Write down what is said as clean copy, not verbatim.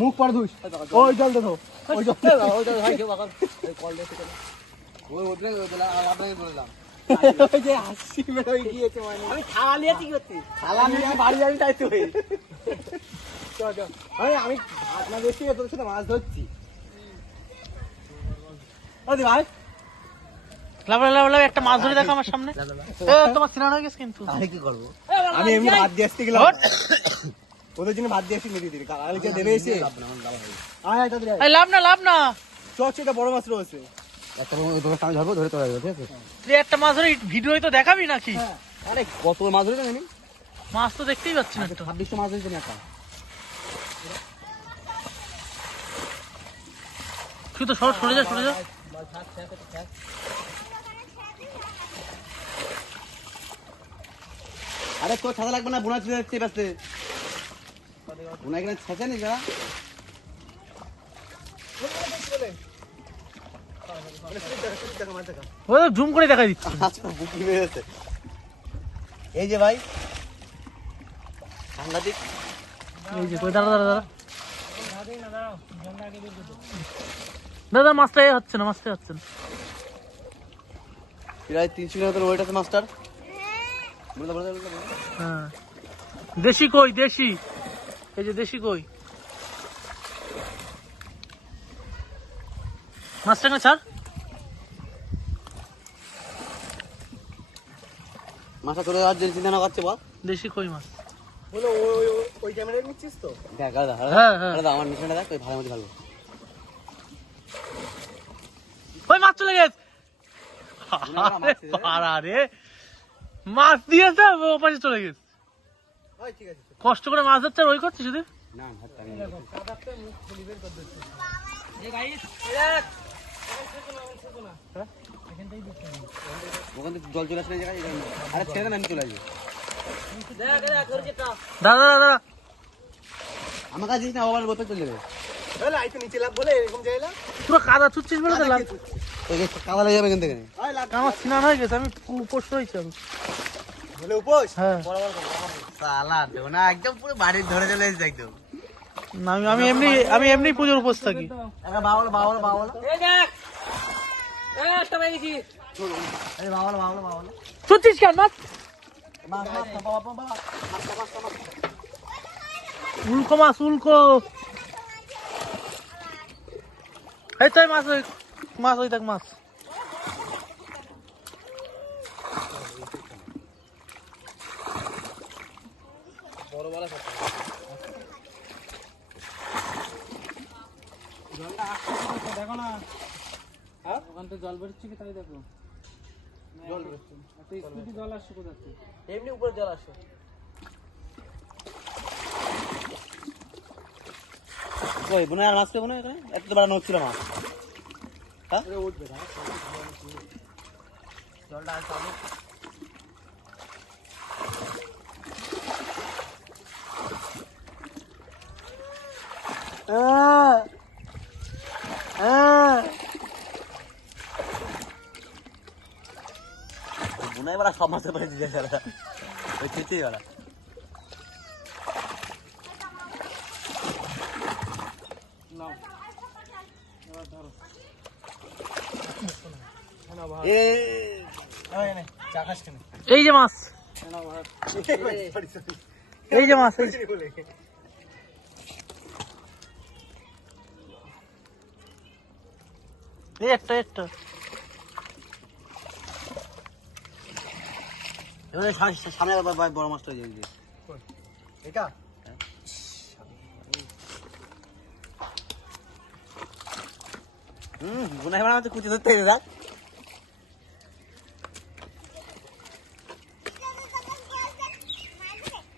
মুখ পর ধুস ওই জল দে তো ওই জল ভাই কেউ এখন কল দেখে ওই ওদের আপনাকে বললাম ওই যে হাসি বের হয়ে গিয়েছে মানে আমি থালা নিয়ে কি করছি থালা নিয়ে বাড়ি যাবি তাই তো চল চল আমি ভাত না বেশি তোর সাথে মাছ ধরছি ওদি ভাই লাভ একটা মাছ ধরে দেখো আমার সামনে তোমার স্নান হয়ে গেছে কিন্তু আমি কি করবো আমি এমনি ভাত দিয়ে আসতে গেলাম ওদের জন্য ভাত দিয়ে আসতে মেরে দিলি কালকে দেবে এসে আয় আয় তাড়াতাড়ি এই লাভ না চল এটা বড় মাছ রয়েছে একটা ওই দোকান সামনে ধরবো ধরে তোলা যাবে ঠিক আছে তুই একটা মাছ ধরে ভিডিওই তো দেখাবি নাকি আরে কত মাছ ধরে জানি মাছ তো দেখতেই পাচ্ছি না 2600 মাছ ধরেছেন একটা তুই তো সরে যা আরে তোর ছাতা লাগবে না বোনা ছেড়ে যাচ্ছে ব্যস্তে বোনা এখানে ছেঁচে নি যারা ও জুম করে দেখাই দিচ্ছি আজকে বুকি হয়ে গেছে এই যে ভাই সাংঘাতিক এই যে কই দাদা মাছটা হচ্ছে না প্রায় 300 গ্রাম ওয়েট আছে মাস্টার হ্যাঁ দেশি কই এই যে দেশি কই মাছটা না স্যার মাছটা চলে যাওয়ার জন্য চিন্তা না করছে বল দেশি কই মাছ বলো ওই ক্যামেরা নিচ্ছিস তো দেখ হ্যাঁ আমার নিশানটা দেখ ওই ভালো মধ্যে ভালো ওই মাছ চলে গেছে আরে মাছ দিয়েছে ও পাশে চলে গেছে ভাই ঠিক আছে কষ্ট করে মাছ ধরছে আর ওই করছে শুধু না হাতটা আমি কাদাতে মুখ খুলি বের করে দিচ্ছি ওখান থেকে জল চলে আসলে জায়গায় আরে ছেড়ে দেন আমি চলে আসবো দাদা আমার কাছে না ওভার বোতল চলে যাবে বলে আই তো নিচে লাভ বলে এরকম যাইলা পুরো কাদা ছুটছিস বলে তো লাভ ওই যে কাদা লেগে যাবে এখান থেকে আয় লাভ আমার স্নান হয়ে গেছে আমি উপোস রয়েছি আমি বলে উপোস হ্যাঁ সালা দেও না একদম পুরো বাড়ির ধরে চলে এসেছে একদম না, আমি এমনি পুজোর উপোস থাকি একটা বাবল এই দেখ সবাই গেছি এই বাবল ছুটছিস কেন মাছ উল্কো এই তো মাছ ওই দেখ মাছ দেখো না ওখান থেকে জল বেরোচ্ছে কি তাই দেখো জল বেরোচ্ছে জল আসছে কোথা থেকে এমনি উপরে জল আসে ওই বোনা আর মাছ পেবো না এখানে এত বড় নোট ছিল মাছ হ্যাঁ উঠবে না জলটা আর চালু বোনা এবার সব মাছের পরে দিতে গেল ওই খেতেই গেল এই যে মাছ এই যে মাছ এই একটা সামনে বড় মাছটা এটা বোনা এবার আমাদের কুচি ধরতে দেখ